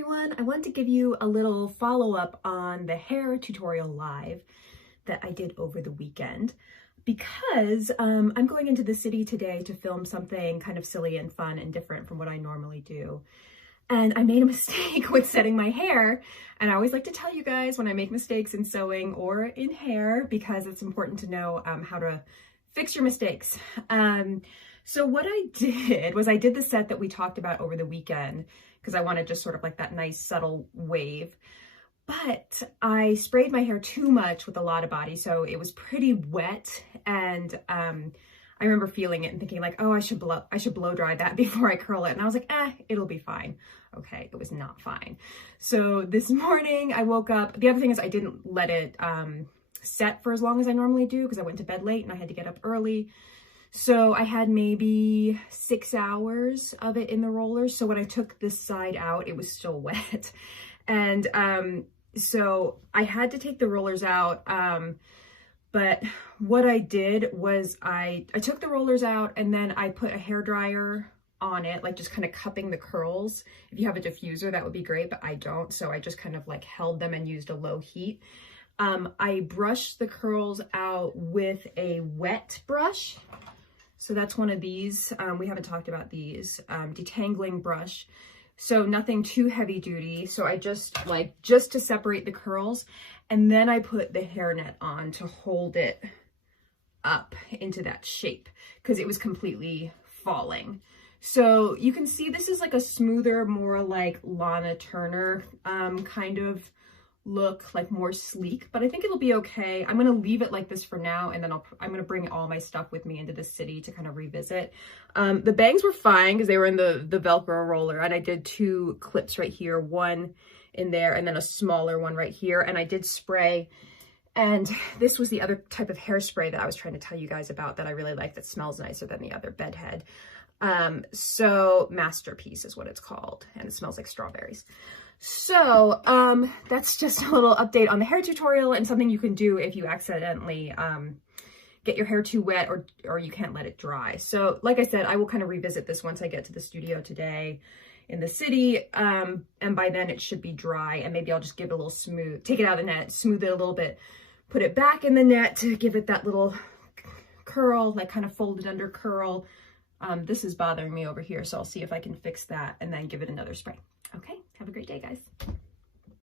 everyone. I wanted to give you a little follow-up on the hair tutorial live that I did over the weekend because I'm going into the city today to film something kind of silly and fun and different from what I normally do. And I made a mistake with setting my hair. And I always like to tell you guys when I make mistakes in sewing or in hair because it's important to know how to fix your mistakes. So what I did was I did the set that we talked about over the weekend because I wanted just sort of like that nice subtle wave. But I sprayed my hair too much with a lot of body, so it was pretty wet. And I remember feeling it and thinking like, oh, I should blow dry that before I curl it. And I was like, it'll be fine. Okay, it was not fine. So this morning I woke up. The other thing is I didn't let it set for as long as I normally do because I went to bed late and I had to get up early. So I had maybe 6 hours of it in the rollers. So when I took this side out, it was still wet. And so I had to take the rollers out. But what I did was I took the rollers out and then I put a hairdryer on it, like just kind of cupping the curls. If you have a diffuser, that would be great, but I don't. So I just kind of like held them and used a low heat. I brushed the curls out with a wet brush. So that's one of these. We haven't talked about these, detangling brush. So nothing too heavy duty. So I just to separate the curls. And then I put the hairnet on to hold it up into that shape because it was completely falling. So you can see this is like a smoother, more like Lana Turner kind of look, like more sleek, but I think it'll be okay. I'm gonna leave it like this for now, and then I'm gonna bring all my stuff with me into the city to kind of revisit. The bangs were fine because they were in the Velcro roller, and I did 2 clips right here, one in there and then a smaller one right here, and I did spray. And this was the other type of hairspray that I was trying to tell you guys about that I really like, that smells nicer than the other bedhead. So Masterpiece is what it's called, and it smells like strawberries. So that's just a little update on the hair tutorial and something you can do if you accidentally get your hair too wet or you can't let it dry. So like I said, I will kind of revisit this once I get to the studio today in the city, and by then it should be dry, and maybe I'll just give it a little smooth, take it out of the net, smooth it a little bit, put it back in the net to give it that little curl, like kind of folded under curl. This is bothering me over here, so I'll see if I can fix that and then give it another spray. Okay, have a great day, guys.